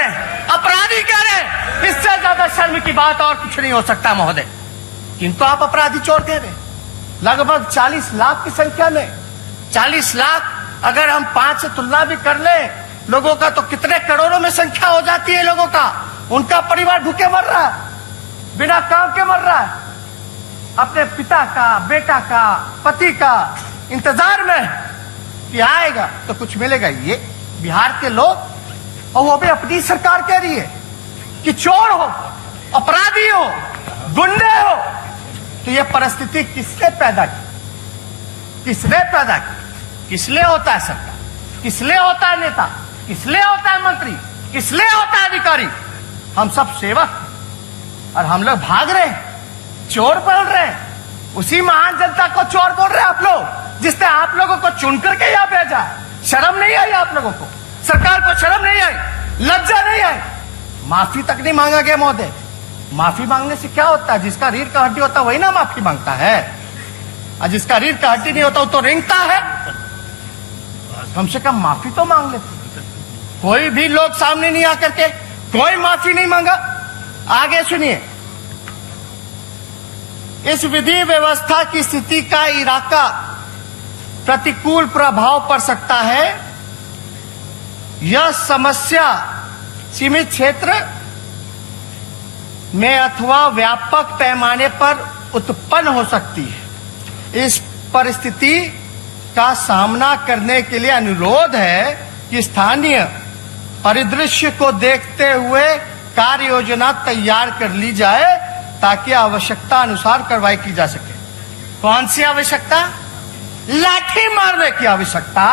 रहे हैं, अपराधी कह रहे हैं। इससे ज्यादा शर्म की बात और कुछ नहीं हो सकता महोदय। किंतु आप अपराधी चोर कह रहे हैं। लगभग 40 लाख की संख्या में 40 लाख अगर हम 5 से तुलना भी कर ले लोगों का, तो कितने करोड़ों में संख्या हो जाती है लोगों का। उनका परिवार भूखे मर रहा है, बिना काम के मर रहा है, अपने पिता का, बेटा का, पति का इंतजार में कि आएगा तो कुछ मिलेगा। ये बिहार के लोग, और वो भी अपनी सरकार कह रही है कि चोर हो, अपराधी हो, गुंडे हो। तो ये परिस्थिति किसने पैदा की? किसने पैदा की? किसलिए होता है सरकार? किसलिए होता है नेता? किसलिए होता है मंत्री? किसलिए होता है अधिकारी? हम सब सेवक, और हम लोग भाग रहे हैं, चोर बोल रहे हैं। उसी महान जनता को चोर बोल रहे हैं आप लोग, जिसने आप लोगों को चुन करके यहां भेजा। शर्म नहीं आई आप लोगों को? सरकार को शर्म नहीं आई? लज्जा नहीं आई? माफी तक नहीं मांगा गया महोदय। माफी मांगने से क्या होता है? जिसका रीढ़ का हड्डी होता है वही ना माफी मांगता है, और जिसका रीढ़ का हड्डी नहीं होता वो तो रेंगता है। कम से कम माफी तो मांग लेते। कोई भी लोग सामने नहीं आकर के कोई माफी नहीं मांगा। आगे सुनिए, इस विधि व्यवस्था की स्थिति का इराका प्रतिकूल प्रभाव पड़ सकता है। यह समस्या सीमित क्षेत्र में अथवा व्यापक पैमाने पर उत्पन्न हो सकती है। इस परिस्थिति का सामना करने के लिए अनुरोध है कि स्थानीय परिदृश्य को देखते हुए कार्य योजना तैयार कर ली जाए ताकि आवश्यकता अनुसार कार्रवाई की जा सके। कौन सी आवश्यकता? लाठी मारने की आवश्यकता।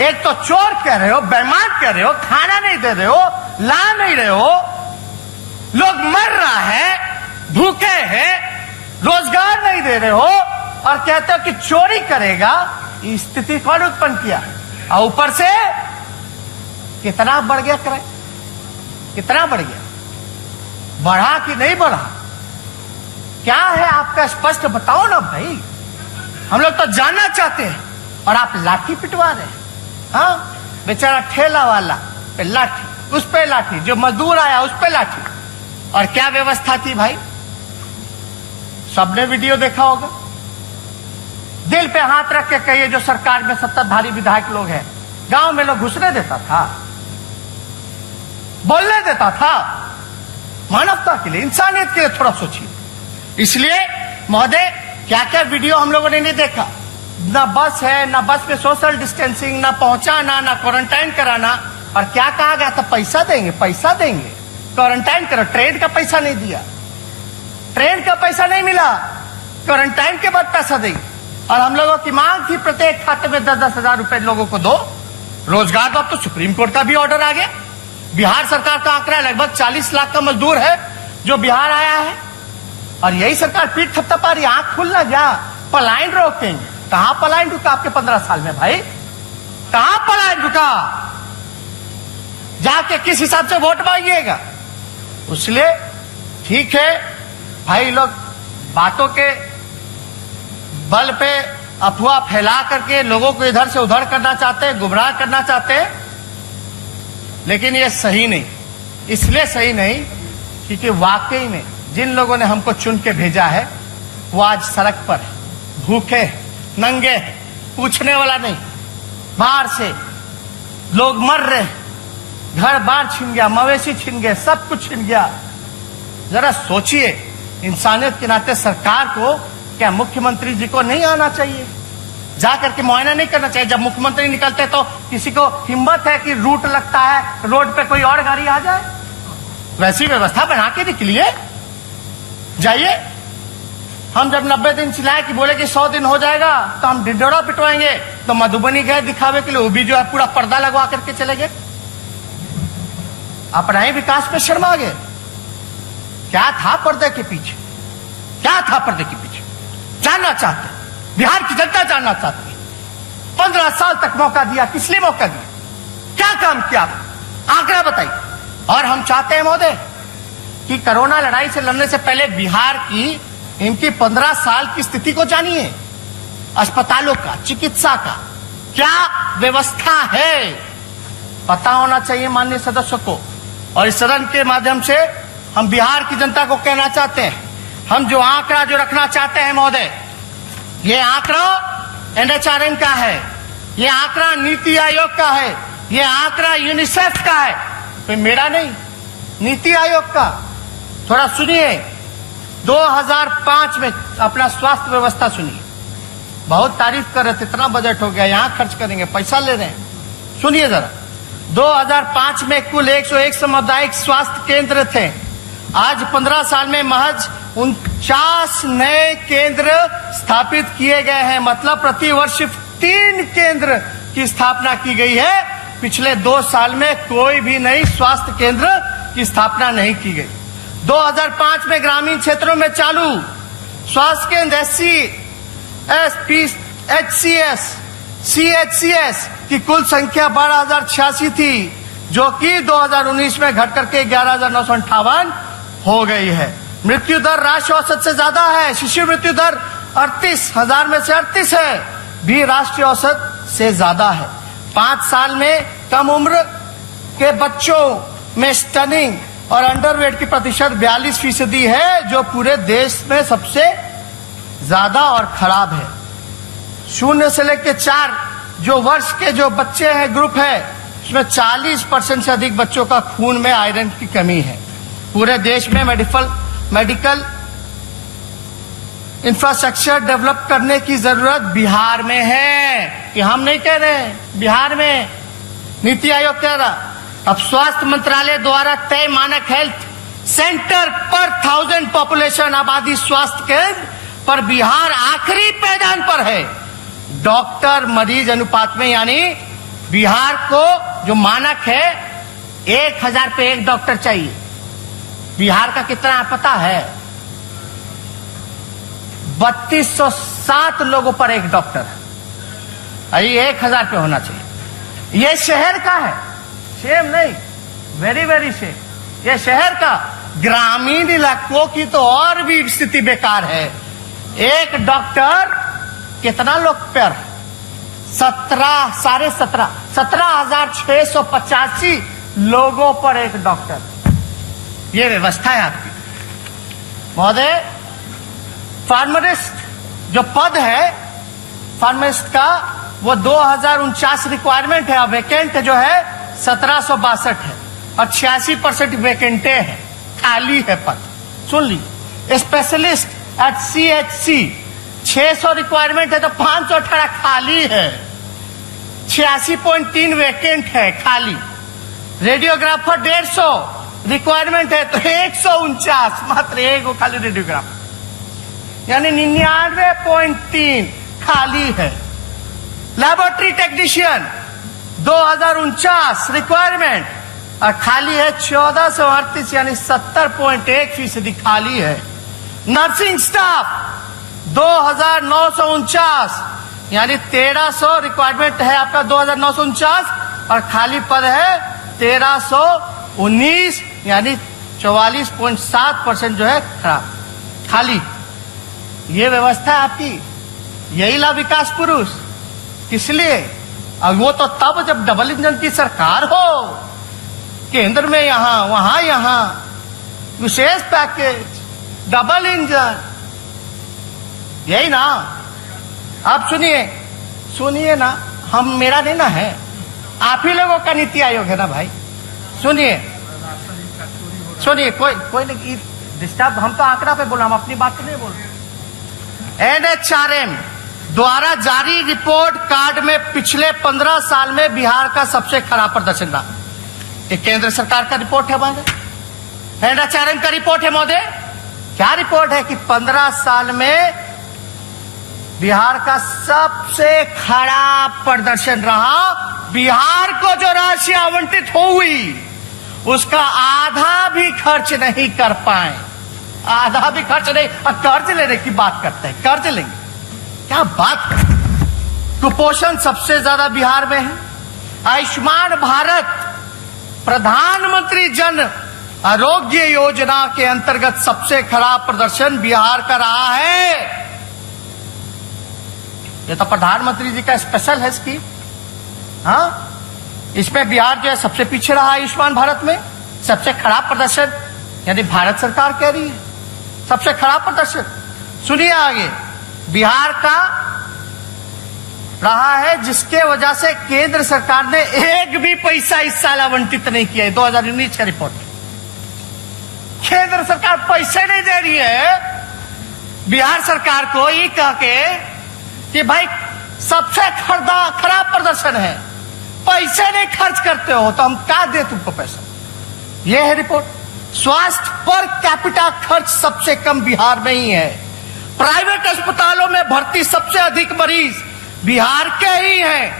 एक तो चोर कह रहे हो, बेईमान कह रहे हो, खाना नहीं दे रहे हो, ला नहीं रहे हो, लोग मर रहा है, भूखे हैं, रोजगार नहीं दे रहे हो, और कहते हो कि चोरी करेगा। स्थिति कौन उत्पन्न किया? और ऊपर से कितना बढ़ गया किराया? कितना बढ़ गया? बढ़ा कि नहीं बढ़ा? क्या है आपका? स्पष्ट बताओ ना भाई, हम लोग तो जानना चाहते हैं। और आप लाठी पिटवा रहे हैं। हाँ, बेचारा ठेला वाला पे लाठी, उस पे लाठी, जो मजदूर आया उस पे लाठी। और क्या व्यवस्था थी भाई? सबने वीडियो देखा होगा। दिल पे हाथ रख के कहिए, जो सरकार में सत्ताधारी विधायक लोग हैं, गांव में लोग घुसने देता था, बोलने देता था? मानवता के लिए, इंसानियत के लिए थोड़ा सोचिए। इसलिए महोदय, क्या क्या वीडियो हम लोगों ने नहीं देखा। ना बस है, ना बस में सोशल डिस्टेंसिंग, ना पहुंचाना, ना क्वारंटाइन कराना। और क्या कहा गया था? पैसा देंगे, पैसा देंगे, क्वारंटाइन करो। ट्रेन का पैसा नहीं दिया, ट्रेन का पैसा नहीं मिला, क्वारंटाइन के बाद पैसा देंगे। और हम लोगों की मांग थी प्रत्येक खाते में 10-10 हजार रुपए लोगों को दो। रोजगार का अब तो सुप्रीम कोर्ट का भी ऑर्डर आ गया। बिहार सरकार का आंकड़ा लगभग 40 लाख का मजदूर है जो बिहार आया है, और यही सरकार पीठ थपथपा रही। आंख खुलना जा, पलायन रोकेंगे। कहां पलायन रुका आपके 15 साल में भाई? कहां पलायन रुका? जाके किस हिसाब से वोट मांगिएगा? इसलिए ठीक है भाई, लोग बातों के बल पे अफवाह फैला करके लोगों को इधर से उधर करना चाहते हैं, गुमराह करना चाहते हैं, लेकिन ये सही नहीं। इसलिए सही नहीं क्योंकि वाकई में जिन लोगों ने हमको चुन के भेजा है वो आज सड़क पर है, भूखे, नंगे, पूछने वाला नहीं। बाहर से लोग मर रहे, घर बार छिन गया, मवेशी छिन गए, सब कुछ छिन गया। जरा सोचिए, इंसानियत के नाते सरकार को, क्या मुख्यमंत्री जी को नहीं आना चाहिए? जाकर के मुआयना नहीं करना चाहिए? जब मुख्यमंत्री निकलते तो किसी को हिम्मत है कि रूट लगता है, रोड पे कोई और गाड़ी आ जाए? वैसी व्यवस्था बना के निकलिए, जाइए। हम जब 90 दिन चिल्लाए कि बोले कि 100 दिन हो जाएगा तो हम ढिंढोरा पिटवाएंगे, तो मधुबनी गए दिखावे के लिए, वो भी जो है पूरा पर्दा लगवा करके चले गए। अपना ही विकास पे शर्मा गए। क्या था पर्दे के पीछे? क्या था पर्दे के पीछे? जानना चाहते, बिहार की जनता जानना चाहती है। 15 साल तक मौका दिया, किस लिए मौका दिया? क्या काम किया? आंकड़ा बताइए। और हम चाहते हैं महोदय कि कोरोना लड़ाई से लड़ने से पहले बिहार की इनकी 15 साल की स्थिति को जानिए। अस्पतालों का, चिकित्सा का क्या व्यवस्था है? पता होना चाहिए माननीय सदस्यों को। और इस सदन के माध्यम से हम बिहार की जनता को कहना चाहते हैं, हम जो आंकड़ा जो रखना चाहते हैं महोदय, ये आंकड़ा एनएचआरएम का है, ये आंकड़ा नीति आयोग का है, ये आंकड़ा यूनिसेफ का है, तो मेरा नहीं, नीति आयोग का। थोड़ा सुनिए, 2005 में अपना स्वास्थ्य व्यवस्था सुनिए। बहुत तारीफ कर रहे थे, इतना बजट हो गया, यहां खर्च करेंगे, पैसा ले रहे हैं। सुनिए जरा, 2005 में कुल 101 सामुदायिक स्वास्थ्य केंद्र थे। आज 15 साल में महज 49 नए केंद्र स्थापित किए गए हैं। मतलब प्रति वर्ष सिर्फ 3 केंद्र की स्थापना की गई है। पिछले 2 साल में कोई भी नई स्वास्थ्य केंद्र की स्थापना नहीं की गई। 2005 में ग्रामीण क्षेत्रों में चालू स्वास्थ्य केंद्र SCS, CHCS की कुल संख्या 12,086 थी, जो कि 2019 में घट करके 11,958 हो गई है। मृत्यु दर राष्ट्रीय औसत से ज्यादा है। शिशु मृत्यु दर 38,000 में से 38 है, भी राष्ट्रीय औसत से ज्यादा है। 5 साल में कम उम्र के बच्चों में स्टनिंग और अंडरवेट की प्रतिशत 42% है, जो पूरे देश में सबसे ज्यादा और खराब है। 0 से लेकर 4 जो वर्ष के जो बच्चे हैं ग्रुप है, उसमें 40% से अधिक बच्चों का खून में आयरन की कमी है। पूरे देश में मेडिकल इंफ्रास्ट्रक्चर डेवलप करने की जरूरत बिहार में है, कि हम नहीं कह रहे हैं, बिहार में नीति आयोग कह रहा। अब स्वास्थ्य मंत्रालय द्वारा तय मानक हेल्थ सेंटर पर 1000 पॉपुलेशन आबादी स्वास्थ्य केंद्र पर बिहार आखिरी पैदान पर है डॉक्टर मरीज अनुपात में। यानी बिहार को जो मानक है 1000 पे 1 डॉक्टर चाहिए, बिहार का कितना है पता है? 3207 लोगों पर 1 डॉक्टर। ये 1000 पे होना चाहिए। ये शहर का है, सेम नहीं, वेरी वेरी सेम। ये शहर का, ग्रामीण इलाकों की तो और भी स्थिति बेकार है। 1 डॉक्टर कितना लोग पर? 17,685 लोगों पर 1 डॉक्टर। ये व्यवस्था है आपकी महोदय। फार्मासिस्ट जो पद है फार्मासिस्ट का, वो 2049 रिक्वायरमेंट है, वैकेंट जो है 1762 है, और 86% वैकेंटे है, खाली है पद। सुन लीजिए, स्पेशलिस्ट एट CHC 600 रिक्वायरमेंट है तो 518 खाली है, 86.3 वैकेंट है खाली। रेडियोग्राफर 150 रिक्वायरमेंट है तो 149, मात्र 1 खाली रेडियोग्राफर, यानी 99.3 खाली है। लैबोरेटरी टेक्नीशियन 2049 रिक्वायरमेंट और खाली है 1438, यानी 70.1% खाली है। नर्सिंग स्टाफ 2949, यानी 1300 रिक्वायरमेंट है आपका 2949, और खाली पद है 1319, यानी 44.7% जो है खराब खाली। ये व्यवस्था है आपकी, यही ला विकास पुरुष। किस लिए? और वो तो तब जब डबल इंजन की सरकार हो, केंद्र में यहां वहां यहां विशेष पैकेज, डबल इंजन, यही ना। आप सुनिए ना, हम मेरा नहीं ना है, आप ही लोगों का नीति आयोग है ना भाई। सुनिए, कोई नहीं डिस्टर्ब, हम तो आंकड़ा पे बोला, हम अपनी बात तो नहीं बोल रहे। NHRM द्वारा जारी रिपोर्ट कार्ड में पिछले 15 साल में बिहार का सबसे खराब प्रदर्शन रहा। ये केंद्र सरकार का रिपोर्ट है महोदय, NHRM का रिपोर्ट है महोदय। क्या रिपोर्ट है कि 15 साल में बिहार का सबसे खराब प्रदर्शन रहा। बिहार को जो राशि आवंटित हुई उसका आधा भी खर्च नहीं कर पाए, आधा भी खर्च नहीं। और कर्ज लेने की बात करते हैं, कर्ज लेंगे, क्या बात करते हैं। कुपोषण सबसे ज्यादा बिहार में है। आयुष्मान भारत प्रधानमंत्री जन आरोग्य योजना के अंतर्गत सबसे खराब प्रदर्शन बिहार का रहा है। ये तो प्रधानमंत्री जी का स्पेशल है स्कीम। हाँ, इसमें बिहार जो है सबसे पीछे रहा आयुष्मान भारत में। सबसे खराब प्रदर्शन यानी भारत सरकार कह रही है सबसे खराब प्रदर्शन। सुनिए आगे, बिहार का रहा है जिसके वजह से केंद्र सरकार ने एक भी पैसा इस साल आवंटित नहीं किया है। 2019 का रिपोर्ट, केंद्र सरकार पैसे नहीं दे रही है बिहार सरकार को, ये कह के कि भाई सबसे खराब प्रदर्शन है, पैसे नहीं खर्च करते हो तो हम क्या दे तुमको पैसा। यह है रिपोर्ट। स्वास्थ्य पर कैपिटा खर्च सबसे कम बिहार में ही है। प्राइवेट अस्पतालों में भर्ती सबसे अधिक मरीज बिहार के ही हैं।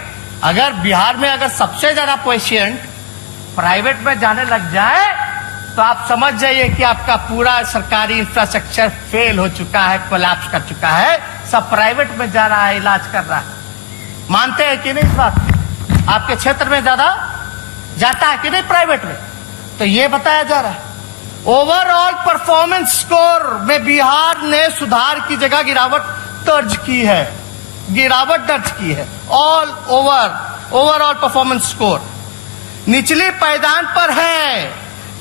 अगर बिहार में अगर सबसे ज्यादा पेशेंट प्राइवेट में जाने लग जाए तो आप समझ जाइए कि आपका पूरा सरकारी इंफ्रास्ट्रक्चर फेल हो चुका है, कोलैप्स कर चुका है। सब प्राइवेट में जा रहा है, इलाज कर रहा है। मानते हैं कि नहीं इस बात? आपके क्षेत्र में ज्यादा जाता है कि नहीं प्राइवेट में? तो ये बताया जा रहा है। ओवरऑल परफॉर्मेंस स्कोर में बिहार ने सुधार की जगह गिरावट दर्ज की है। ऑल ओवरऑल परफॉर्मेंस स्कोर निचली पायदान पर है।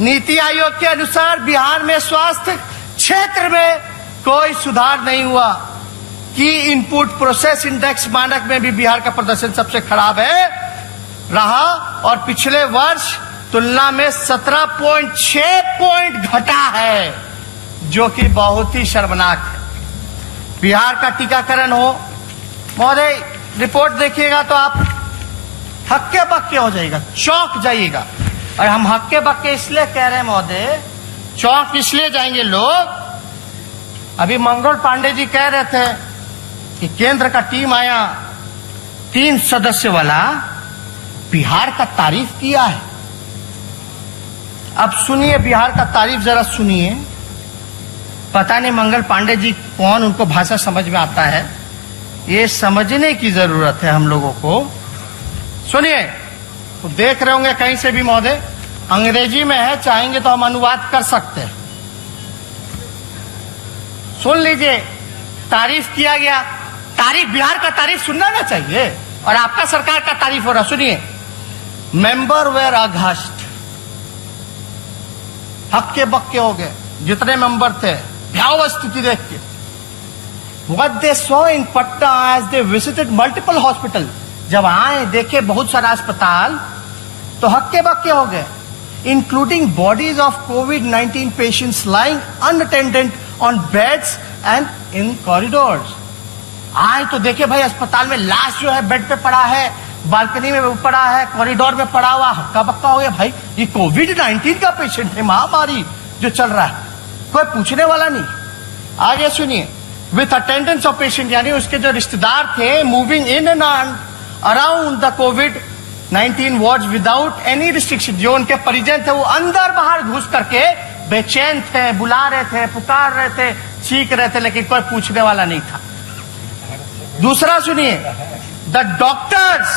नीति आयोग के अनुसार बिहार में स्वास्थ्य क्षेत्र में कोई सुधार नहीं हुआ। की इनपुट प्रोसेस इंडेक्स मानक में भी बिहार का प्रदर्शन सबसे खराब रहा और पिछले वर्ष तुलना में 17.6 पॉइंट घटा है, जो कि बहुत ही शर्मनाक है। बिहार का टीकाकरण हो, महोदय रिपोर्ट देखिएगा तो आप हक्के बक्के हो जाएगा, चौंक जाइएगा। और हम हक्के बक्के इसलिए कह रहे हैं महोदय, चौंक इसलिए जाएंगे लोग। अभी मंगल पांडे जी कह रहे थे कि केंद्र का टीम आया 3 सदस्य वाला, बिहार का तारीफ किया है। अब सुनिए बिहार का तारीफ जरा सुनिए। पता नहीं मंगल पांडे जी कौन, उनको भाषा समझ में आता है, ये समझने की जरूरत है हम लोगों को। सुनिए, तो देख रहे होंगे कहीं से भी महोदय, अंग्रेजी में है, चाहेंगे तो हम अनुवाद कर सकते हैं। सुन लीजिए, तारीफ किया गया। तारीफ, बिहार का तारीफ सुनना ना चाहिए, और आपका सरकार का तारीफ हो रहा। सुनिए, मेंबर वेर अघस्ट, हक्के बक्के हो गए जितने मेंबर थे भयावह स्थिति देख के। What they saw in Patna as they visited multiple hospital, जब आए देखे बहुत सारा अस्पताल तो हक्के बक्के हो गए। Including bodies of COVID-19 patients lying unattended on beds and in corridors. आए तो देखे भाई अस्पताल में लाश जो है बेड पे पड़ा है, बालकनी में पड़ा है, कॉरिडोर में पड़ा हुआ, हक्का बक्का हो गया। भाई ये COVID-19 का पेशेंट है, महामारी जो चल रहा है, कोई पूछने वाला नहीं। आगे सुनिए, विथ अटेंडेंस ऑफ पेशेंट, यानी उसके जो रिश्तेदार थे, moving in and around the COVID-19 ward without any restriction. जो उनके परिजन थे वो अंदर बाहर घुस करके बेचैन थे, बुला रहे थे, पुकार रहे थे, चीख रहे थे, लेकिन कोई पूछने वाला नहीं था। दूसरा सुनिए, द डॉक्टर्स,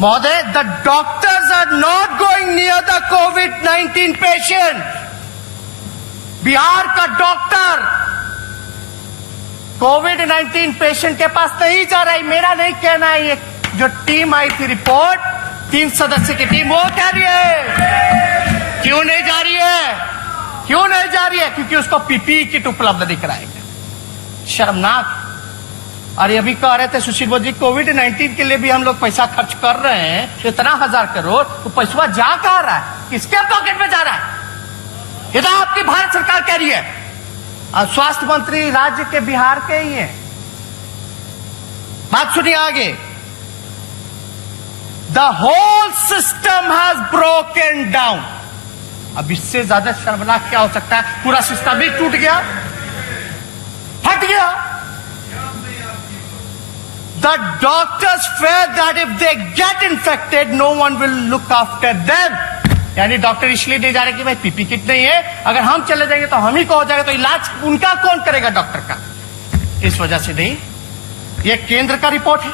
महोदय, the doctors are not going near the COVID-19 patient. Bihar का डॉक्टर COVID-19 पेशेंट के पास नहीं जा रहा है। मेरा नहीं कहना है, ये जो टीम आई थी रिपोर्ट, 3 सदस्य की टीम, वो कह रही है। क्यों नहीं जा रही है? क्यों नहीं जा रही है? क्योंकि उसको PPE किट उपलब्ध नहीं कराएंगे। शर्मनाक। और ये भी कह रहे थे सुशील मोदी, COVID-19 के लिए भी हम लोग पैसा खर्च कर रहे हैं, इतना 1000 करोड़, तो पैसा जा कहां रहा है? किसके पॉकेट में जा रहा है? ये तो आपकी भारत सरकार कह रही है, और स्वास्थ्य मंत्री राज्य के बिहार के ही है। बात सुनिए आगे, the whole system has broken down. अब इससे ज्यादा शर्मनाक क्या हो सकता है? पूरा सिस्टम ही टूट गया, फट गया। The doctors fear that if they get infected, no one will look after them. यानी डॉक्टर इसलिए नहीं जा रहे कि भाई PPE किट नहीं है, अगर हम चले जाएंगे तो हम ही को हो जाएगा, तो इलाज उनका कौन करेगा डॉक्टर का? इस वजह से नहीं। ये केंद्र का रिपोर्ट है।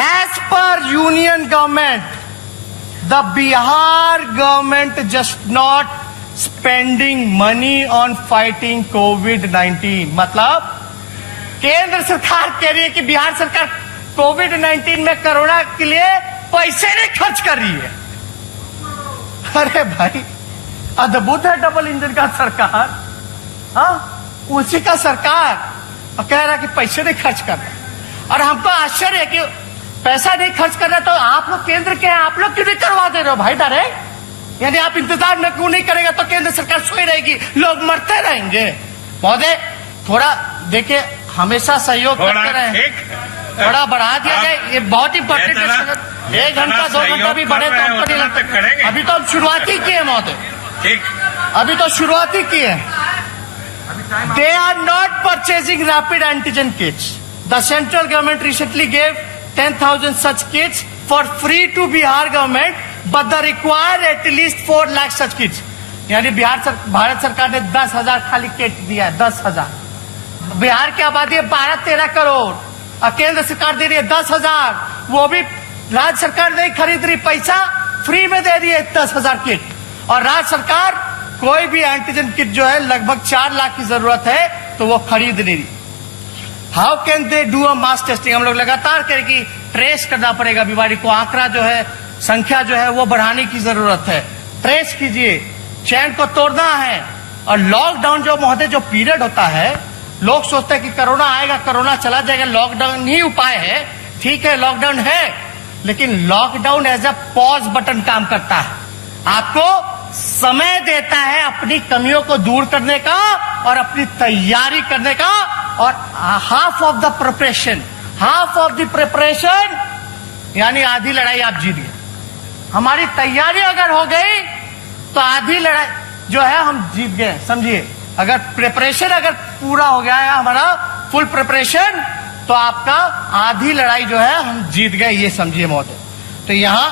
As per union government, the Bihar government just not spending money on fighting COVID-19। मतलब केंद्र सरकार कह रही है कि बिहार सरकार COVID-19 में कोरोना के लिए पैसे नहीं खर्च कर रही है। अरे भाई, अद्भुत है डबल इंजन का सरकार। हाँ, उसी का सरकार और कह रहा है कि पैसे नहीं खर्च कर रहा। और हमको आश्चर्य है कि पैसा नहीं खर्च कर रहा, तो आप लोग केंद्र के हैं, आप लोग क्यों नहीं करवा दे रहे हो भाई डायरेक्ट? यानी आप इंतजार में क्यों नहीं करेगा तो केंद्र सरकार सोई रहेगी, लोग मरते रहेंगे। महोदय थोड़ा देखिए, हमेशा सहयोग करते रहे, थोड़ा बढ़ा दिया जाए, ये बहुत इंपॉर्टेंट है। 1 घंटा 2 घंटा भी बढ़े तो हमको नहीं लगता। अभी तो हम शुरुआत ही किए महोदय, अभी तो शुरुआत ही की है। They are not purchasing rapid antigen kits. The central government recently gave 10,000 such kits for free to Bihar government, but they require at least 4 lakh such kits. यानी भारत सरकार ने 10,000 खाली किट दिया है, 10,000। बिहार की आबादी है 12-13 करोड़ और केंद्र सरकार दे रही है 10,000। वो भी राज्य सरकार नहीं खरीद रही, पैसा फ्री में दे रही है 10,000 किट। और राज्य सरकार कोई भी एंटीजन किट जो है लगभग 4 लाख की जरूरत है तो वो खरीद नहीं रही। How can they do a mass testing? हम लोग लगातार करें कि ट्रेस करना पड़ेगा बीमारी को, आंकड़ा जो है, संख्या जो है वो बढ़ाने की जरूरत है। ट्रेस कीजिए, चैन को तोड़ना है। और लॉकडाउन जो महोदय जो पीरियड होता है, लोग सोचते हैं कि कोरोना आएगा, कोरोना चला जाएगा, लॉकडाउन ही उपाय है। ठीक है, लॉकडाउन है, लेकिन lockdown as a pause button काम करता है। आपको समय देता है अपनी कमियों को दूर करने का और अपनी तैयारी करने का। और हाफ ऑफ द प्रिपरेशन यानी आधी लड़ाई आप जीत गए। हमारी तैयारी अगर हो गई तो आधी लड़ाई जो है हम जीत गए, समझिए। अगर प्रिपरेशन अगर पूरा हो गया है हमारा फुल प्रिपरेशन, तो आपका आधी लड़ाई जो है हम जीत गए, ये समझिए महोदय। तो यहां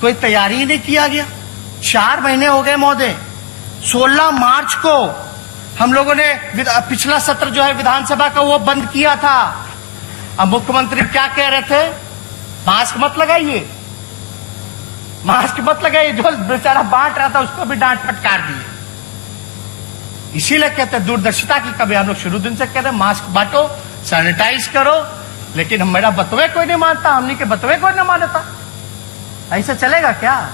कोई तैयारी ही नहीं किया गया। 4 महीने हो गए महोदय। 16 मार्च को हम लोगों ने पिछला सत्र जो है विधानसभा का वो बंद किया था। अब मुख्यमंत्री क्या कह रहे थे? मास्क मत लगाइए, मास्क मत लगाइए। जो बेचारा बांट रहा था उसको भी डांट फटकार दिए। इसीलिए कहते हैं दूरदर्शिता की कभी हम लोग शुरू दिन से कह रहे मास्क बांटो, सैनिटाइज करो, लेकिन मेरा बतवे कोई नहीं मानता, हमने के बतवे कोई नहीं मानता। ऐसे चलेगा क्या?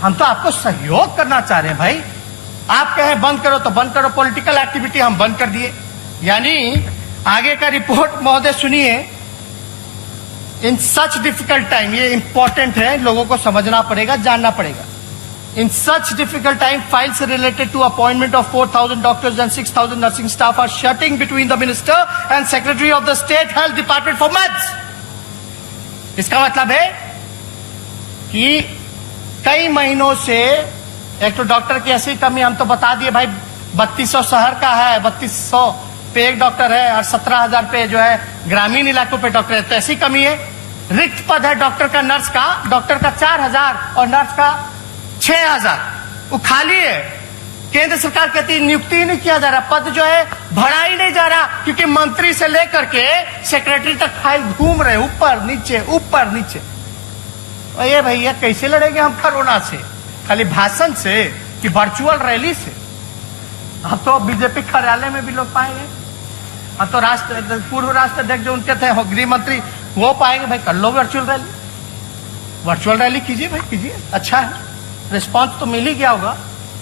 हम तो आपको सहयोग करना चाह रहे हैं भाई। आप कहें बंद करो तो बंद करो, पॉलिटिकल एक्टिविटी हम बंद कर दिए। यानी आगे का रिपोर्ट महोदय सुनिए। इन सच डिफिकल्ट टाइम, ये इंपॉर्टेंट है, लोगों को समझना पड़ेगा, जानना पड़ेगा। In such difficult time, files related to appointment of 4,000 doctors and 6,000 nursing staff are shuttling between the minister and secretary of the state health department for months. इसका मतलब है कि कई महीनों से एक तो डॉक्टर की ऐसी कमी, हम तो बता दिए भाई, 3200 शहर का है, 3200 पे एक डॉक्टर है और 17,000 पे जो है ग्रामीण इलाकों पे डॉक्टर है, तो ऐसी कमी है। रिक्त पद है डॉक्टर का, नर्स का, डॉक्टर का 4,000 और नर्स का 6,000, वो खाली है। केंद्र सरकार कहती है नियुक्ति ही नहीं किया जा रहा, पद जो है भरा ही नहीं जा रहा, क्योंकि मंत्री से लेकर के सेक्रेटरी तक फाइल घूम रहे, ऊपर नीचे। और ये भैया कैसे लड़ेंगे हम कोरोना से? खाली भाषण से कि वर्चुअल रैली से? अब तो बीजेपी कार्यालय में भी लोग पाएंगे, अब तो पूर्व राष्ट्राध्यक्ष जो उनके थे गृह मंत्री वो पाएंगे। भाई कर लो वर्चुअल रैली कीजिए भाई, कीजिए, अच्छा है, रिस्पॉन्स तो मिल ही गया होगा।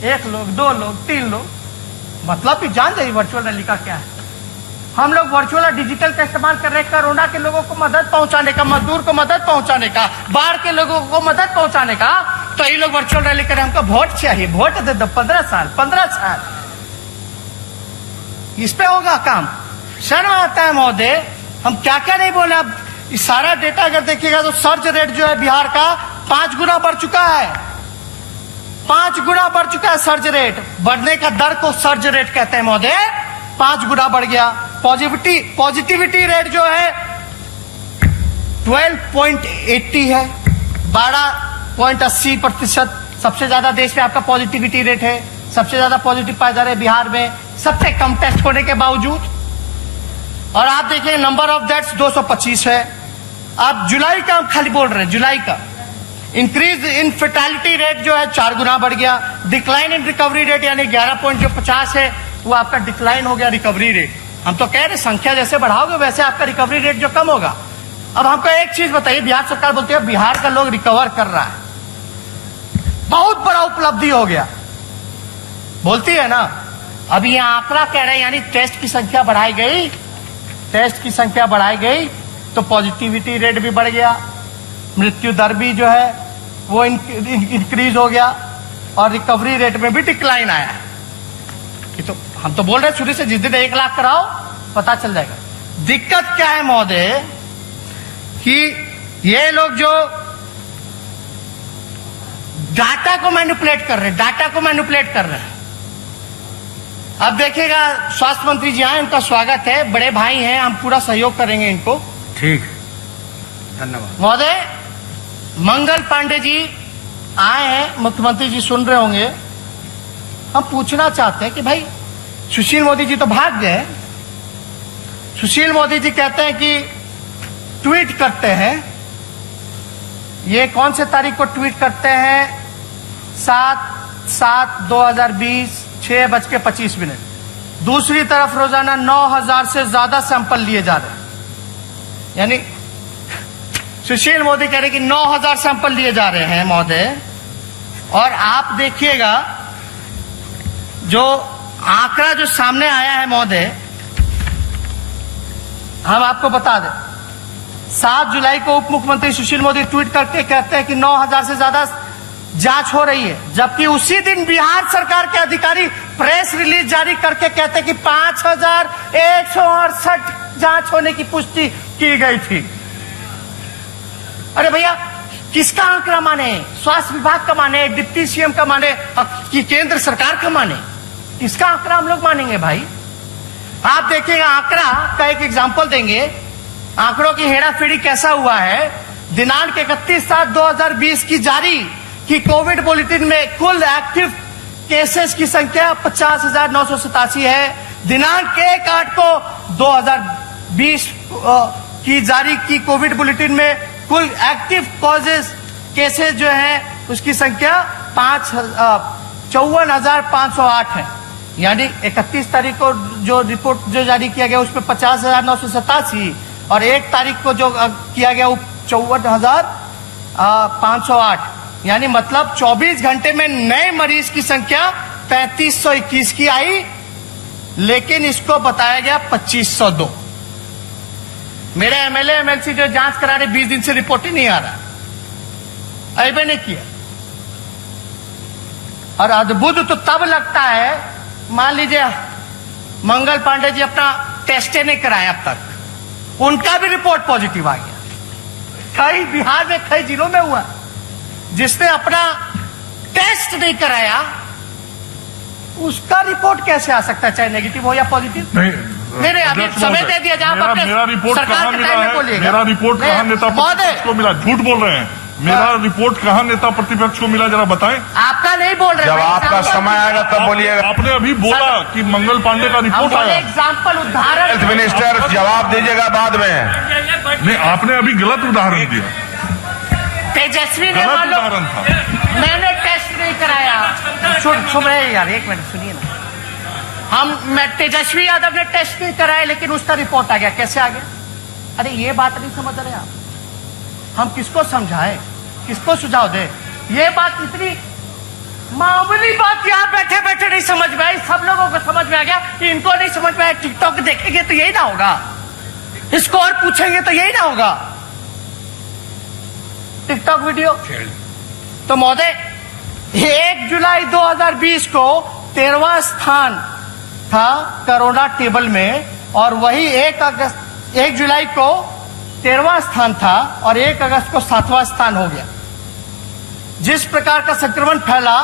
1 लोग 2 लोग 3 लोग, मतलब कि जान जाइए वर्चुअल रैली का क्या है। हम लोग वर्चुअल और डिजिटल का इस्तेमाल कर रहे हैं कोरोना के लोगों को मदद पहुंचाने का, मजदूर को मदद पहुंचाने का, बाढ़ के लोगों को मदद पहुंचाने का। तो ये लोग वर्चुअल रैली करें, हमको वोट चाहिए, वोट दे दो 15 साल इस पे होगा काम। शर्म आता है महोदय, हम क्या क्या नहीं बोले। अब सारा डेटा अगर देखिएगा तो सर्ज रेट जो है बिहार का 5 गुना बढ़ चुका है, 5 गुना बढ़ चुका है सर्ज रेट। बढ़ने का दर को सर्ज रेट कहते हैं महोदय, 5 गुना बढ़ गया। पॉजिटिविटी रेट जो है 12.80 है, 12.80%। सबसे ज्यादा देश में आपका पॉजिटिविटी रेट है, सबसे ज्यादा पॉजिटिव पाए जा रहे हैं बिहार में, सबसे कम टेस्ट होने के बावजूद। और आप देखिए नंबर ऑफ डेथ्स 225 है। आप जुलाई का हम खाली बोल रहे हैं, जुलाई का इंक्रीज इन फेटालिटी रेट जो है 4 गुना बढ़ गया। डिक्लाइन इन रिकवरी रेट यानी 11.50 है, वो आपका डिक्लाइन हो गया रिकवरी रेट। हम तो कह रहे संख्या जैसे बढ़ाओगे वैसे आपका रिकवरी रेट जो कम होगा। अब हमको एक चीज बताइए, बिहार सरकार बोलती है बिहार का लोग रिकवर कर रहा है, बहुत बड़ा उपलब्धि हो गया, बोलती है ना। अब ये आंकड़ा कह रहे हैं यानी टेस्ट की संख्या बढ़ाई गई, टेस्ट की संख्या बढ़ाई गई तो पॉजिटिविटी रेट भी बढ़ गया, मृत्यु दर भी जो है वो इंक्रीज हो गया और रिकवरी रेट में भी डिक्लाइन आया है। ये तो हम तो बोल रहे हैं शुरू से, जिस दिन 1 लाख कराओ पता चल जाएगा। दिक्कत क्या है महोदय कि ये लोग जो डाटा को मैनिपुलेट कर रहे हैं, डाटा को मैनिपुलेट कर रहे हैं। अब देखिएगा स्वास्थ्य मंत्री जी आए, उनका स्वागत है, बड़े भाई हैं, हम पूरा सहयोग करेंगे इनको। ठीक, धन्यवाद महोदय। मंगल पांडे जी आए हैं, मुख्यमंत्री जी सुन रहे होंगे। हम पूछना चाहते हैं कि भाई सुशील मोदी जी तो भाग गए, सुशील मोदी जी कहते हैं कि ट्वीट करते हैं, ये कौन से तारीख को ट्वीट करते हैं? 7/7/2020 6:25। दूसरी तरफ रोजाना 9,000 से ज्यादा सैंपल लिए जा रहे हैं, यानी सुशील मोदी कह रहे हैं कि 9,000 सैंपल लिए जा रहे हैं महोदय। और आप देखिएगा जो आंकड़ा जो सामने आया है महोदय, हम आपको बता दें, 7 जुलाई को उप मुख्यमंत्री सुशील मोदी ट्वीट करके कहते हैं कि 9,000 से ज्यादा जांच हो रही है, जबकि उसी दिन बिहार सरकार के अधिकारी प्रेस रिलीज जारी करके कहते हैं कि 5,168 जांच होने की पुष्टि की गई थी। अरे भैया, किसका आंकड़ा माने? स्वास्थ्य विभाग का माने, डिप्टी सीएम का माने कि केंद्र सरकार का माने? किसका आंकड़ा हम लोग मानेंगे भाई? आप देखिएगा, आंकड़ा का एक एग्जांपल देंगे, आंकड़ों की हेराफेरी कैसा हुआ है। दिनांक 31/7/2020 की जारी कि कोविड बुलेटिन में कुल एक्टिव केसेस की संख्या 50,987 है। दिनांक 1/8 को 2020 की जारी की कोविड बुलेटिन में कुल एक्टिव केसेस जो है उसकी संख्या 54,508 है। यानी 31 तारीख को जो रिपोर्ट जो जारी किया गया उसमें 50,987 और 1 तारीख को जो किया गया वो 54,508, यानी मतलब 24 घंटे में नए मरीज की संख्या 3,521 की आई, लेकिन इसको बताया गया 2,502। मेरे एमएलए एमएलसी जो जांच करा रहे 20 दिन से रिपोर्ट ही नहीं आ रहा, ऐसे नहीं किया। और अद्भुत तो तब लगता है, मान लीजिए मंगल पांडे जी अपना टेस्ट नहीं कराया अब तक, उनका भी रिपोर्ट पॉजिटिव आ गया। कई बिहार में कई जिलों में हुआ, जिसने अपना टेस्ट नहीं कराया उसका रिपोर्ट कैसे आ सकता है, चाहे नेगेटिव हो या पॉजिटिव? नहीं, अभी समय दे दिया जाए। मेरा रिपोर्ट कहाँ मिला है? मेरा रिपोर्ट कहाँ नेता प्रतिपक्ष को मिला? झूठ बोल रहे हैं। मेरा रिपोर्ट कहाँ नेता प्रतिपक्ष को मिला, जरा बताएं। आपका नहीं बोल रहे, जब आपका समय आएगा तब बोलिएगा। आपने अभी बोला कि मंगल पांडे का रिपोर्ट आया। एग्जाम्पल उदाहरण, हेल्थ मिनिस्टर जवाब दीजिएगा बाद में। नहीं, आपने अभी गलत उदाहरण दिया। तेजस्वी ने गलत उदाहरण था। मैंने टेस्ट नहीं कराया। सुन रहे यार, एक मिनट सुनिए ना। तेजस्वी यादव ने टेस्ट नहीं कराया लेकिन उसका रिपोर्ट आ गया, कैसे आ गया? अरे ये बात नहीं समझ रहे आप। हम किसको समझाएं, किसको सुझाव दें? ये बात इतनी मामूली बात यहाँ बैठे बैठे नहीं समझ में आई, सब लोगों को समझ में आ गया, इनको नहीं समझ में आया। टिकटॉक देखेंगे तो यही ना होगा, इसको और पूछेंगे तो यही ना होगा, टिकटॉक वीडियो। तो महोदय, 1 जुलाई 2020 को 13वां स्थान था कोरोना टेबल में, और वही 1 जुलाई को 13वां स्थान था और 1 अगस्त को 7वां स्थान हो गया। जिस प्रकार का संक्रमण फैला,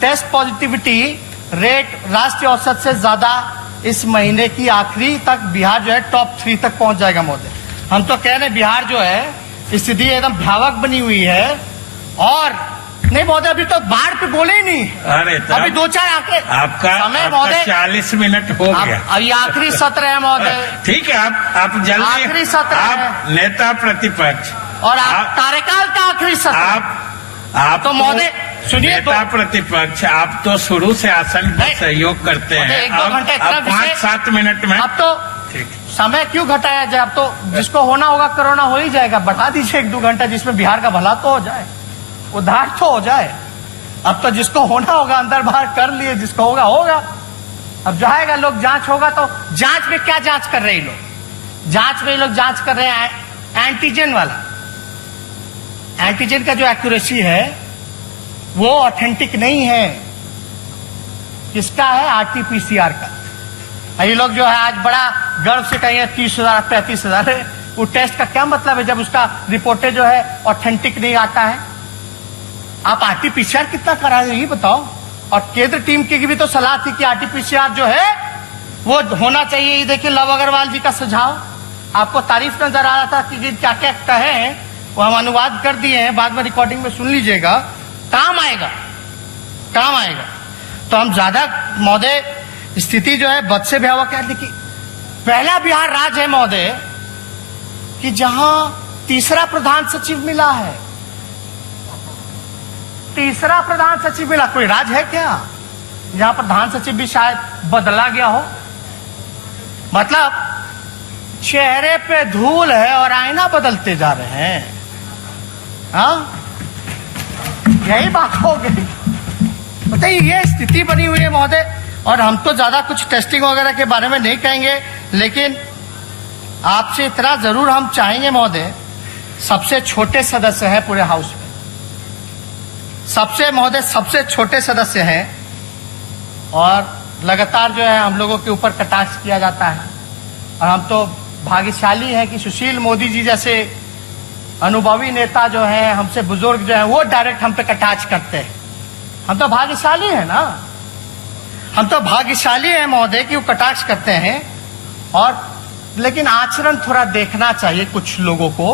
टेस्ट पॉजिटिविटी रेट राष्ट्रीय औसत से ज्यादा इस महीने की आखिरी तक बिहार जो है टॉप 3 तक पहुंच जाएगा महोदय। हम तो कह रहे हैं बिहार जो है स्थिति एकदम भयावह बनी हुई है। और नहीं महोदय, अभी तो बाढ़ पे बोले ही नहीं। अरे अभी 2-4 आंकड़े आपका 40 मिनट हो गया। अभी आखिरी सत्र है महोदय। ठीक है, आप जल्दी, आखिरी सत्र आप नेता प्रतिपक्ष और आप कार्यकाल का आखिरी सत्र, आप तो महोदय सुनिए, नेता प्रतिपक्ष आप तो शुरू से आसन पर सहयोग करते हैं। 1-2 घंटे 5-7 मिनट में अब तो समय क्यों घटाया जाए? अब तो जिसको होना होगा कोरोना हो ही जाएगा, बढ़ा दीजिए 1-2 घंटा, जिसमें बिहार का भला तो हो जाए, उद्धार तो हो जाए। अब तो जिसको होना होगा अंदर बाहर कर लिए, जिसको होगा होगा। अब जाएगा लोग, जांच होगा तो जांच में क्या जांच कर रहे हैं लोग? जांच में लोग जांच कर रहे हैं एंटीजन वाला। एंटीजन का जो एक्यूरेसी है वो ऑथेंटिक नहीं है। किसका है? आरटीपीसीआर का। ये लोग जो है आज बड़ा गर्व से कहेंगे 30,000 35,000। वो टेस्ट का क्या मतलब है जब उसका रिपोर्टें जो है ऑथेंटिक नहीं आता है? आप आरटीपीसीआर कितना करा रहे ये बताओ। और केंद्र टीम की भी तो सलाह थी कि आरटीपीसीआर जो है वो होना चाहिए। ये देखिए लव अग्रवाल जी का सुझाव, आपको तारीफ नजर आ रहा था कि क्या क्या कहे, वो हम अनुवाद कर दिए हैं, बाद में रिकॉर्डिंग में सुन लीजिएगा, काम आएगा, काम आएगा। तो हम ज्यादा महोदय स्थिति जो है बद से भयावह क्या देखिए। पहला बिहार राज्य है महोदय कि जहां तीसरा प्रधान सचिव मिला है। तीसरा प्रधान सचिव मिला। कोई राज्य है क्या जहां प्रधान सचिव भी शायद बदला गया हो? मतलब चेहरे पे धूल है और आईना बदलते जा रहे हैं। हाँ, यही बात हो गई। बताइए, ये स्थिति बनी हुई है महोदय। और हम तो ज्यादा कुछ टेस्टिंग वगैरह के बारे में नहीं कहेंगे, लेकिन आपसे इतना जरूर हम चाहेंगे महोदय, सबसे छोटे सदस्य हैं पूरे हाउस में, सबसे छोटे सदस्य हैं, और लगातार जो है हम लोगों के ऊपर कटाक्ष किया जाता है। और हम तो भाग्यशाली हैं कि सुशील मोदी जी जैसे अनुभवी नेता जो हैं, हमसे बुजुर्ग जो हैं, वो डायरेक्ट हम पे कटाक्ष करते हैं। हम तो भाग्यशाली हैं ना, हम तो भाग्यशाली हैं महोदय कि वो कटाक्ष करते हैं। और लेकिन आचरण थोड़ा देखना चाहिए कुछ लोगों को।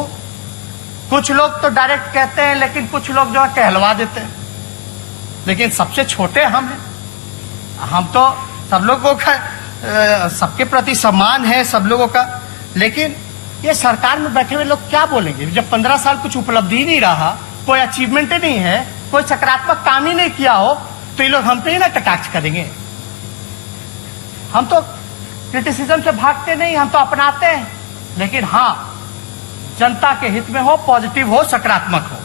कुछ लोग तो डायरेक्ट कहते हैं, लेकिन कुछ लोग जो है कहलवा देते हैं। लेकिन सबसे छोटे हम हैं। हम तो सब लोगों का सबके प्रति सम्मान है सब लोगों का। लेकिन ये सरकार में बैठे हुए लोग क्या बोलेंगे जब 15 साल कुछ उपलब्धि ही नहीं रहा, कोई अचीवमेंट ही नहीं है, कोई सकारात्मक काम ही नहीं किया हो, तो ये लोग हम पे ही ना कटाक्ष करेंगे। हम तो क्रिटिसिज्म से भागते नहीं, हम तो अपनाते हैं। लेकिन हाँ, जनता के हित में हो, पॉजिटिव हो, सकारात्मक हो,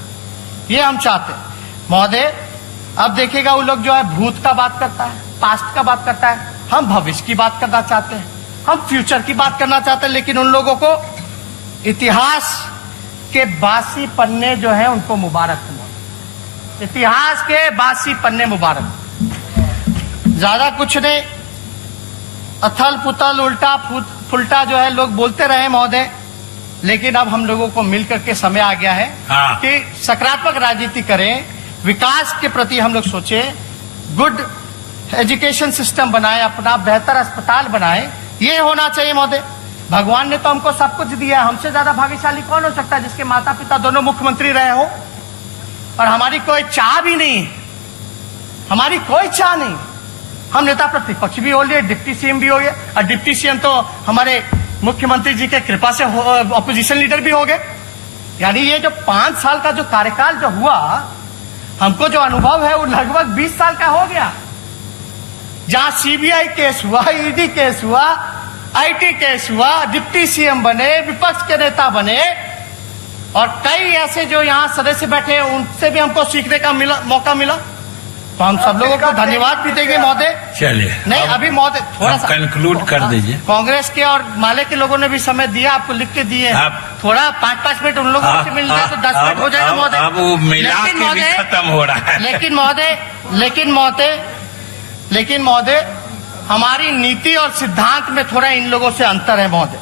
ये हम चाहते हैं महोदय। अब देखिएगा वो लोग जो है भूत का बात करता है, पास्ट का बात करता है, हम भविष्य की बात करना चाहते हैं, हम फ्यूचर की बात करना चाहते हैं। लेकिन उन लोगों को इतिहास के बासी पन्ने जो है उनको मुबारक हो। इतिहास के बासी पन्ने मुबारक। ज्यादा कुछ नहीं, अथल पुथल उल्टा फुलटा जो है लोग बोलते रहे महोदय। लेकिन अब हम लोगों को मिलकर के समय आ गया है कि सकारात्मक राजनीति करें, विकास के प्रति हम लोग सोचें, गुड एजुकेशन सिस्टम बनाएं, अपना बेहतर अस्पताल बनाएं। ये होना चाहिए महोदय। भगवान ने तो हमको सब कुछ दिया, हमसे ज्यादा भाग्यशाली कौन हो सकता है जिसके माता पिता दोनों मुख्यमंत्री रहे हो। और हमारी कोई चाह भी नहीं, हमारी कोई चाह नहीं। हम नेता प्रतिपक्ष भी हो लिए, डिप्टी सीएम भी हो गए, और डिप्टी सीएम तो हमारे मुख्यमंत्री जी के कृपा से ऑपोजिशन लीडर भी हो गए। यानी ये जो 5 साल का जो कार्यकाल जो हुआ, हमको जो अनुभव है वो लगभग 20 साल का हो गया। जहां सीबीआई केस हुआ, ईडी केस हुआ, आईटी केस हुआ, डिप्टी सीएम बने, विपक्ष के नेता बने, और कई ऐसे जो यहाँ सदस्य बैठे हैं उनसे भी हमको सीखने का मौका मिला। तो हम सब लोगों को धन्यवाद भी देंगे महोदय। चलिए, नहीं अभी महोदय थोड़ा सा कंक्लूड कर दीजिए। कांग्रेस के और माले के लोगों ने भी समय दिया, आपको लिख के दिए। आप थोड़ा 5-5 मिनट उन लोगों से मिल जाए तो 10 मिनट हो जाएगा महोदय। अब वो मिला के भी खत्म हो रहा है। लेकिन महोदय हमारी नीति और सिद्धांत में थोड़ा इन लोगों से अंतर है महोदय।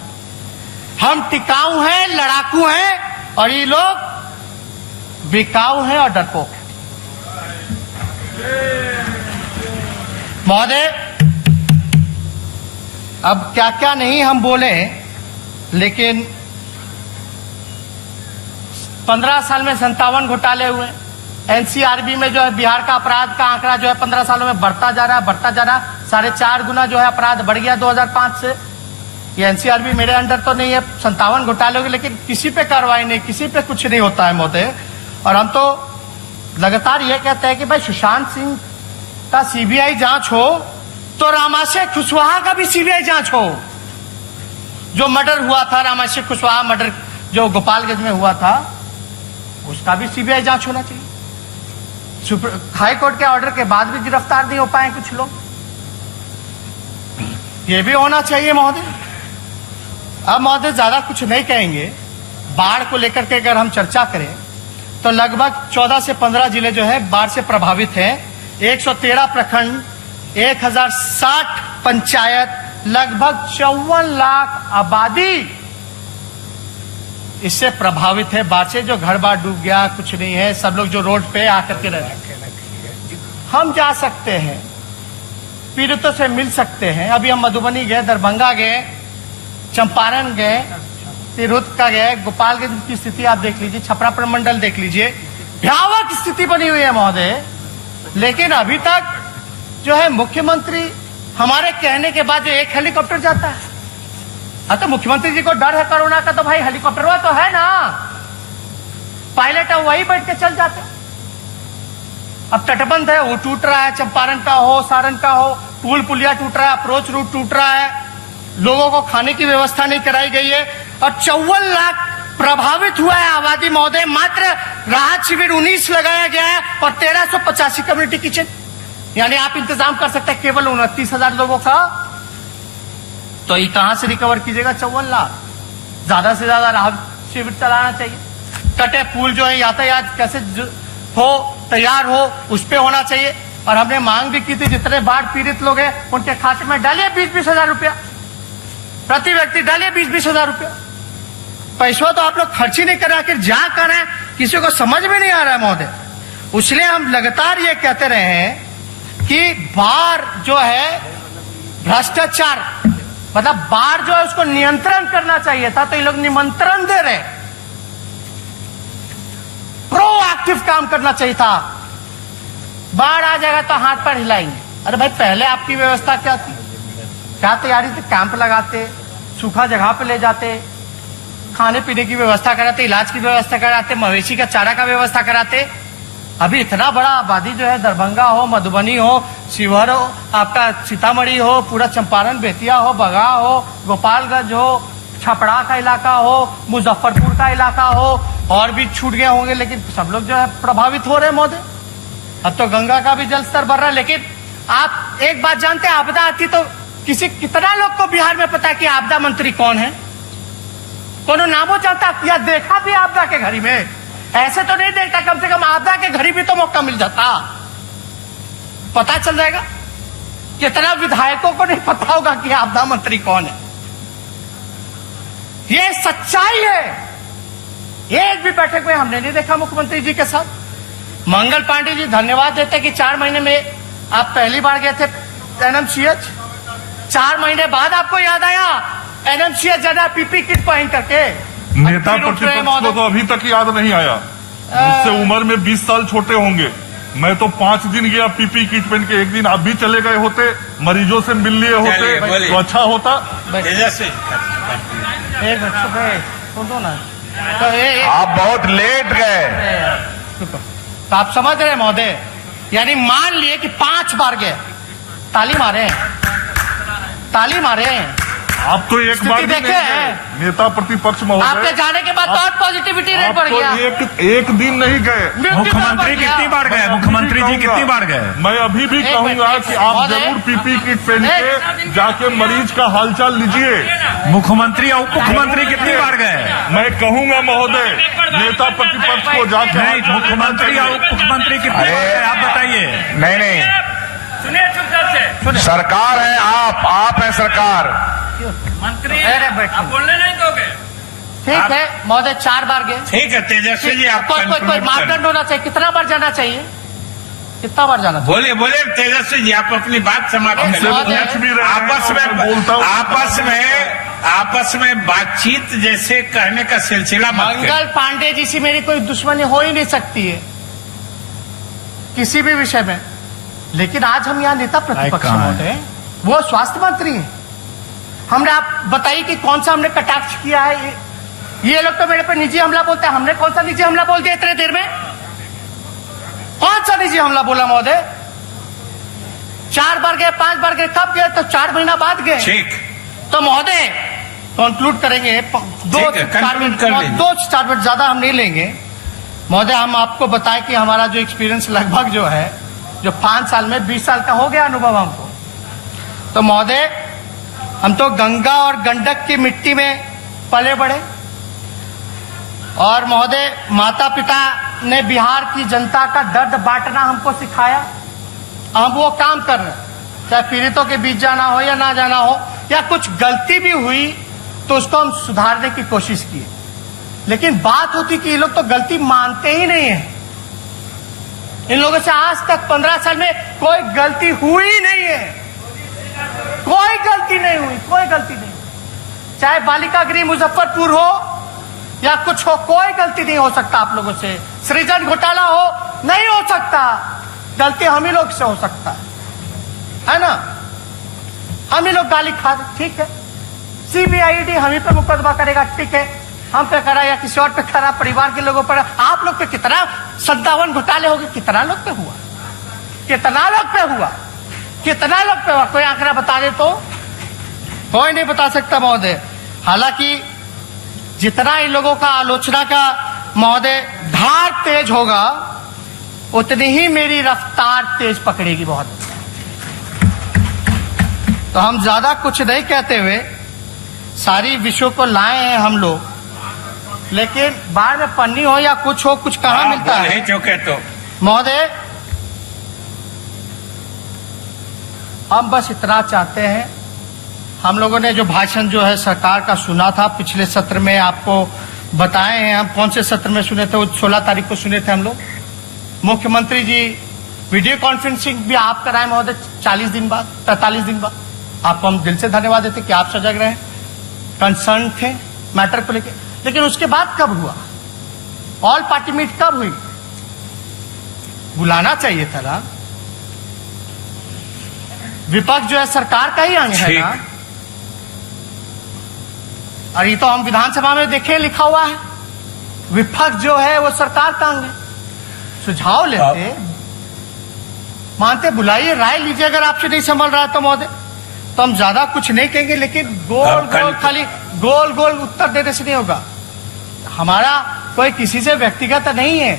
हम टिकाऊ हैं, लड़ाकू हैं, और ये लोग बिकाऊ हैं और डरपोक हैं महोदय। अब क्या क्या नहीं हम बोले, लेकिन 15 साल में 57 घोटाले हुए। एनसीआरबी में जो है बिहार का अपराध का आंकड़ा जो है 15 सालों में बढ़ता जा रहा है। 4.5 गुना जो है अपराध बढ़ गया 2005 से। ये एनसीआरबी मेरे अंडर तो नहीं है, 57 घोटाले हो गए, लेकिन किसी पे कार्रवाई नहीं, किसी पे कुछ नहीं होता है महोदय। और हम तो लगातार ये कहते हैं कि भाई सुशांत सिंह का सीबीआई जांच हो तो रामाशय कुशवाहा का भी सीबीआई जांच हो। जो मर्डर हुआ था रामेश्वर कुशवाहा मर्डर जो गोपालगंज में हुआ था, उसका भी सीबीआई जांच होना चाहिए। हाई कोर्ट के ऑर्डर के बाद भी गिरफ्तार नहीं हो पाए कुछ लोग, ये भी होना चाहिए महोदय। अब महोदय ज्यादा कुछ नहीं कहेंगे। बाढ़ को लेकर के अगर हम चर्चा करें तो लगभग 14 से 15 जिले जो है बाढ़ से प्रभावित हैं। 113 प्रखंड, 1060 पंचायत, लगभग 54 लाख आबादी इससे प्रभावित है बाढ़ से। जो घर बार डूब गया, कुछ नहीं है, सब लोग जो रोड पे आकर के रह, हम जा सकते हैं, पीड़ितों से मिल सकते हैं। अभी हम मधुबनी गए, दरभंगा गए, चंपारण गए, तिरहुत का गए, गोपालगंज की स्थिति आप देख लीजिए, छपरा प्रमंडल देख लीजिए, भयावह स्थिति बनी हुई है महोदय। लेकिन अभी तक जो है मुख्यमंत्री हमारे कहने के बाद जो एक हेलीकॉप्टर जाता है, तो मुख्यमंत्री जी को डर है कोरोना का, तो भाई हेलीकॉप्टर वो तो है ना, पायलट है वही बैठ के चल जाते। अब तटबंध है, वो टूट रहा है, चंपारण का हो, सारण का हो, पुल पुलिया टूट रहा है, अप्रोच रूट टूट रहा है, लोगों को खाने की व्यवस्था नहीं कराई गई है, और 54 लाख प्रभावित हुआ है आबादी महोदय। मात्र राहत शिविर 19 लगाया गया है और 1385 कम्युनिटी किचन, यानी आप इंतजाम कर सकते हैं केवल 29,000 लोगों का। तो ये कहां से रिकवर कीजिएगा 54 लाख? ज्यादा से ज्यादा राहत शिविर चलाना चाहिए। कटे पुल जो है यातायात कैसे हो, तैयार हो, उस पे होना चाहिए। और हमने मांग भी की थी जितने बाढ़ पीड़ित लोग हैं उनके खाते में डालिए 20-20 हजार रुपया, प्रति व्यक्ति डालिए 20-20 हजार रुपया। पैसा तो आप लोग खर्च ही नहीं कर रहे, आखिर जा कर रहे हैं किसी को समझ में नहीं आ रहा है महोदय। इसलिए हम लगातार ये कहते रहे हैं कि बाढ़ जो है भ्रष्टाचार, मतलब बाढ़ जो है उसको नियंत्रण करना चाहिए था, तो ये लोग निमंत्रण दे रहे, प्रोएक्टिव काम करना चाहिए था। बाढ़ आ जाएगा तो हाथ पर हिलाएंगे। अरे भाई पहले आपकी व्यवस्था क्या थी, क्या तैयारी थी? कैंप लगाते, सूखा जगह पे ले जाते, खाने पीने की व्यवस्था कराते, इलाज की व्यवस्था कराते, मवेशी का चारा का व्यवस्था कराते। अभी इतना बड़ा आबादी जो है, दरभंगा हो, मधुबनी हो, शिवहर हो, आपका सीतामढ़ी हो, पूरा चंपारण बेतिया हो, बगहा हो, गोपालगंज हो, छपरा का इलाका हो, मुजफ्फरपुर का इलाका हो, और भी छूट गए होंगे, लेकिन सब लोग जो है प्रभावित हो रहे हैं महोदय। अब तो गंगा का भी जल स्तर बढ़ रहा है। लेकिन आप एक बात जानते हैं, आपदा आती तो कितना लोग को बिहार में पता है कि आपदा मंत्री कौन है? कोनो नामो जानता या देखा भी आपदा के घड़ी में? ऐसे तो नहीं देखता, कम से कम आपदा के घड़ी भी तो मौका मिल जाता, पता चल जाएगा। कितना विधायकों को नहीं पता होगा कि आपदा मंत्री कौन है। ये सच्चाई है। एक भी बैठक में हमने नहीं देखा मुख्यमंत्री जी के साथ। मंगल पांडे जी धन्यवाद देते कि 4 महीने में आप पहली बार गए थे एनएमसीएच, 4 महीने बाद आपको याद आया एनएमसीएच जाना पीपी किट पहन करके। नेता प्रतिपक्ष को तो अभी तक याद नहीं आया। मुझसे उम्र में 20 साल छोटे होंगे। मैं तो 5 दिन गया पीपी किट पहन के। एक दिन आप भी चले गए होते, मरीजों से मिल लिए होते तो अच्छा होता। सुन दो ना, आप बहुत लेट गए। तो आप समझ रहे महोदय, यानी मान लिए कि 5 बार गए, ताली मारे, ताली मारे। आप तो एक बार भी नहीं गए नेता प्रतिपक्ष महोदय। आपके जाने के बाद बहुत पॉजिटिविटी रेट बढ़ गया। एक दिन नहीं गए। मुख्यमंत्री कितनी बार गए? मुख्यमंत्री जी कितनी बार गए? मैं अभी भी कहूंगा कि आप जरूर पीपी किट पहन के जाके मरीज का हालचाल लीजिए। मुख्यमंत्री और उप मुख्यमंत्री कितनी बार गए? मैं कहूंगा महोदय नेता प्रतिपक्ष को जाके। नहीं, मुख्यमंत्री और उप मुख्यमंत्री कितनी बार गए आप बताइए। नहीं, सरकार है, आप है सरकार। मंत्री आप बोलने नहीं दोगे? ठीक है महोदय, 4 बार गए। ठीक है तेजस्वी जी, आप कोई मापदंड होना चाहिए, कितना बार जाना चाहिए, कितना बार जाना चाहिए? बोले बोले तेजस्वी जी, आप अपनी बात समाप्त करें। आपस में बातचीत जैसे कहने का सिलसिला मत करें। मंगल पांडे जी से मेरी कोई दुश्मनी हो ही नहीं सकती है किसी भी विषय में। लेकिन आज हम यहाँ नेता प्रतिपक्ष होते हैं, वो स्वास्थ्य मंत्री हैं। हमने आप बताइए कि कौन सा हमने कटाक्ष किया है? ये लोग तो मेरे पे निजी हमला बोलते हैं। हमने कौन सा निजी हमला बोल दिया इतने देर में? कौन सा निजी हमला बोला महोदय? 4 बार गए, 5 बार गए, कब गए? तो 4 महीना बाद गए। ठीक। तो महोदय कंक्लूड करेंगे। ठीक है, conclude कर लीजिए। 2-4 मिनट ज्यादा हम नहीं लेंगे महोदय। हम आपको बताएं कि हमारा जो एक्सपीरियंस लगभग जो है, जो 5 साल में 20 साल का हो गया अनुभव हमको। तो महोदय, हम तो गंगा और गंडक की मिट्टी में पले बढ़े, और महोदय माता पिता ने बिहार की जनता का दर्द बांटना हमको सिखाया। हम वो काम कर रहे हैं, चाहे पीड़ितों के बीच जाना हो या ना जाना हो, या कुछ गलती भी हुई तो उसको हम सुधारने की कोशिश की। लेकिन बात होती कि ये लोग तो गलती मानते ही नहीं है। इन लोगों से आज तक 15 साल में कोई गलती हुई नहीं है, कोई गलती नहीं हुई, कोई गलती नहीं। चाहे बालिका गृह मुजफ्फरपुर हो या कुछ हो, कोई गलती नहीं हो सकता आप लोगों से। सृजन घोटाला हो, नहीं हो सकता। गलती हम ही लोग से हो सकता है ना। हम ही लोग गाली खा, ठीक है। सीबीआईडी हम ही पे मुकदमा करेगा, ठीक है। हम पे करा या किसी और पे करा, परिवार के लोगों पर। आप लोग पे कितना 57 घोटाले हो गए, कितना लोग पे हुआ, कितना लोग पे हुआ, कितना लोग पे हुआ? कोई आंकड़ा बता दे तो। कोई नहीं बता सकता महोदय। हालांकि जितना इन लोगों का आलोचना का महोदय धार तेज होगा, उतनी ही मेरी रफ्तार तेज पकड़ेगी बहुत। तो हम ज्यादा कुछ नहीं कहते हुए सारी विषयों को लाए हैं हम लोग, लेकिन बाढ़ में पन्नी हो या कुछ हो, कुछ कहाँ मिलता है चौके तो महोदय। हम बस इतना चाहते हैं, हम लोगों ने जो भाषण जो है सरकार का सुना था पिछले सत्र में, आपको बताए हैं। हम कौन से सत्र में सुने थे? 16 तारीख को सुने थे हम लोग। मुख्यमंत्री जी वीडियो कॉन्फ्रेंसिंग भी आप कराए महोदय 40 दिन बाद, 45 दिन बाद। आपको हम दिल से धन्यवाद देते कि आप सजग रहे, कंसर्न थे मैटर को लेकर। लेकिन उसके बाद कब हुआ? ऑल पार्टी मीट कब हुई? बुलाना चाहिए था ना। विपक्ष जो है सरकार का ही अंग है ना। और ये तो हम विधानसभा में देखे लिखा हुआ है, विपक्ष जो है वो सरकार का अंग है। सुझाव लेते, मानते, बुलाइए, राय लीजिए। अगर आपसे नहीं संभल रहा तो महोदय, तो हम ज्यादा कुछ नहीं कहेंगे। लेकिन गोल गोल खाली गोल गोल उत्तर देने से नहीं होगा। हमारा कोई किसी से व्यक्तिगत नहीं है,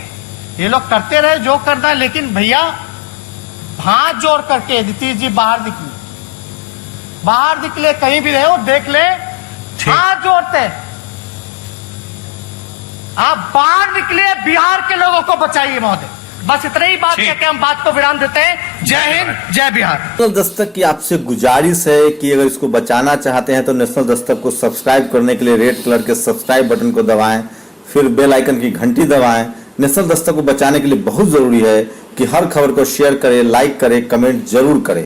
ये लोग करते रहे जो करना है। लेकिन भैया हाथ जोड़ करके नीतीश जी बाहर निकले, बाहर निकले, कहीं भी रहे हो देख ले, हाथ जोड़ते आप बाहर निकले, बिहार के लोगों को बचाइए महोदय। बस इतनी ही बात कहकर हम बात को विराम देते हैं। जय हिंद, जय बिहार। नेशनल दस्तक की आपसे गुजारिश है कि अगर इसको बचाना चाहते हैं तो नेशनल दस्तक को सब्सक्राइब करने के लिए रेड कलर के सब्सक्राइब बटन को दबाएं, फिर बेल आइकन की घंटी दबाएं। नेशनल दस्तक को बचाने के लिए बहुत जरूरी है कि हर खबर को शेयर करें, लाइक करें, कमेंट जरूर करें।